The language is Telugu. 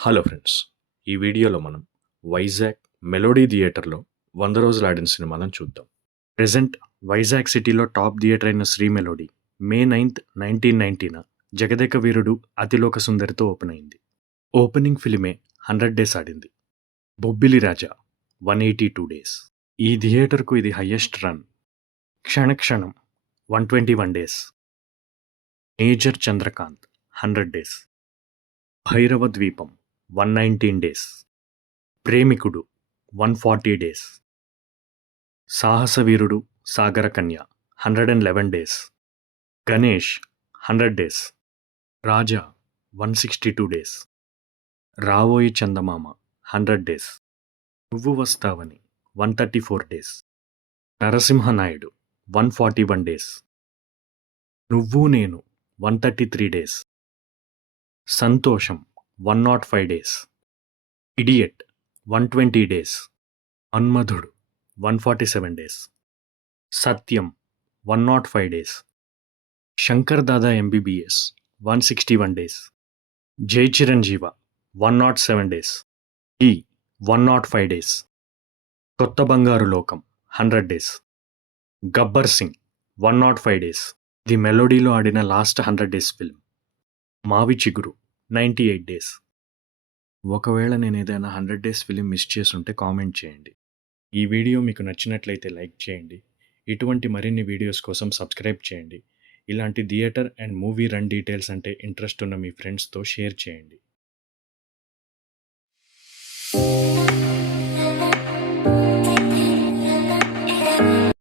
Hello friends. ఈ వీడియోలో మనం వైజాగ్ మెలోడీ థియేటర్‌లో 100 రోజులు ఆడిన సినిమాలను చూద్దాం. ప్రెజెంట్ వైజాగ్ సిటీలో టాప్ థియేటర్ అయిన శ్రీ మెలోడీ మే 9th 1990న జగదేక వీరుడు అతిలోక సుందరితో ఓపెన్ అయింది. ఓపెనింగ్ ఫిలిమే 100 డేస్ ఆడింది. బొబ్బిలి రాజా 182 డేస్. ఈ థియేటర్‌కు ఇది highest run. Kshanakshanam 121 days. Major Chandrakanth 100 days. Bhairava Dweepam 119 days. Premikudu 140 days. Sahasaveerudu Sagarakanya 111 days. Ganesh 100 days. Raja 162 days. Ravoyi Chandamama 100 days. నువ్వు వస్తావని 134 డేస్. నరసింహనాయుడు 141 డేస్. నువ్వు నేను 133 days. Santosham 105 days. Idiot 120 days. Manmadhudu 147 days. Satyam 105 days. Shankar Dada MBBS 161 days. Jai Chiranjeeva 107 days. ఈ 105 డేస్. కొత్త Bangaru Lokam 100 days. Gabbar Singh 105 days. The మెలోడీలో ఆడిన లాస్ట్ 100 డేస్ ఫిల్మ్. మావి చిగురు 98 డేస్. ఒకవేళ నేను ఏదైనా 100 డేస్ ఫిలిం మిస్ చేసుంటే కామెంట్ చేయండి. ఈ వీడియో మీకు నచ్చినట్లయితే లైక్ చేయండి. ఇటువంటి మరిన్ని వీడియోస్ కోసం సబ్స్క్రైబ్ చేయండి. ఇలాంటి theatre and movie run details అంటే ఇంట్రెస్ట్ ఉన్న మీ ఫ్రెండ్స్తో షేర్ చేయండి.